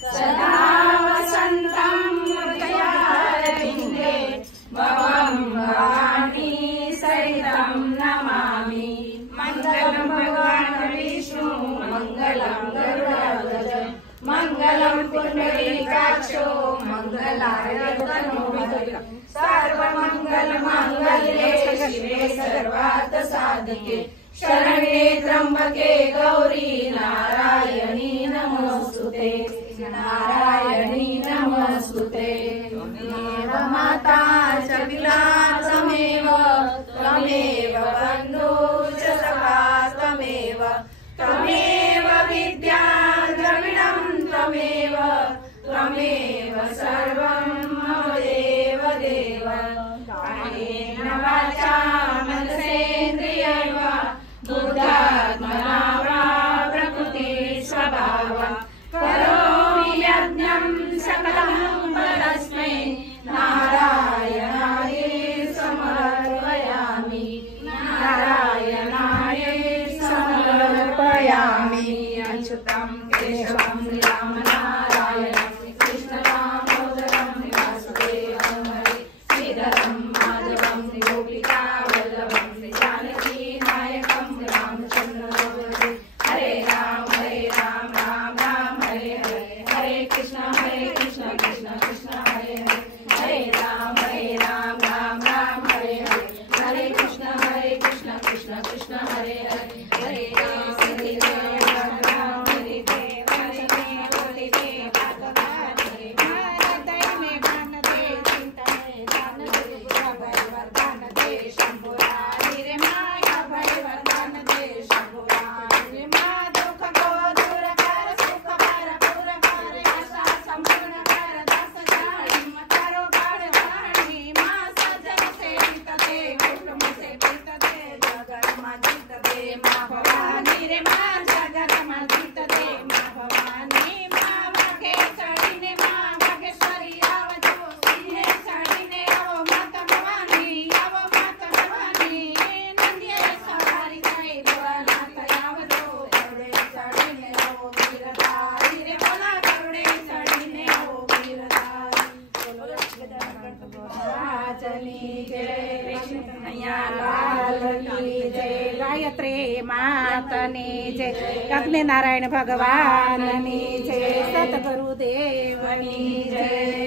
सदा वसन्तं हृदयारविन्दे भवं भवानी सहितं नमामि। मङ्गलं भगवान् विष्णु मङ्गलं गरुडध्वज मङ्गलं पुण्डरीकाक्षो मङ्गलाय तनोहरि। सर्वमङ्गलमाङ्गल्ये शिवे सर्वार्थसाधिके शरण्ये त्र्यम्बके गौरी नारायणी नमोस्तुते नारायणी नमोस्तुते। त्वमेव माता च पिता त्वमेव त्वमेव बन्धु च सखा त्वमेव त्वमेव विद्या द्रविणं त्वमेव त्वमेव सर्वं मम देव देव। कायेन वाचा मनसेन्द्रियैर्वा बुद्ध्यात्मना वा प्रकृति स्वभावा करोमि यज्ञं सकलं परस्मै नारायणाय समर्पयामि नारायणाय समर्पयामि। अच्युतं केशवं रामनारायणं कृष्णदामोदरं वासुदेवं हरे श्रीधरं माधवं गोपिकावल्लभं जानकी नायकं रामचन्द्रं हरे राम राम राम हरे हरे हरे कृष्ण कृष्ण कृष्ण हरे हरे हरे राम राम राम हरे हरे हरे कृष्ण कृष्ण कृष्ण हरे हरे हरे राम गायत्री मातनी जय लक्ष्मी नारायण भगवान जय सतगुरुदेवनी जय।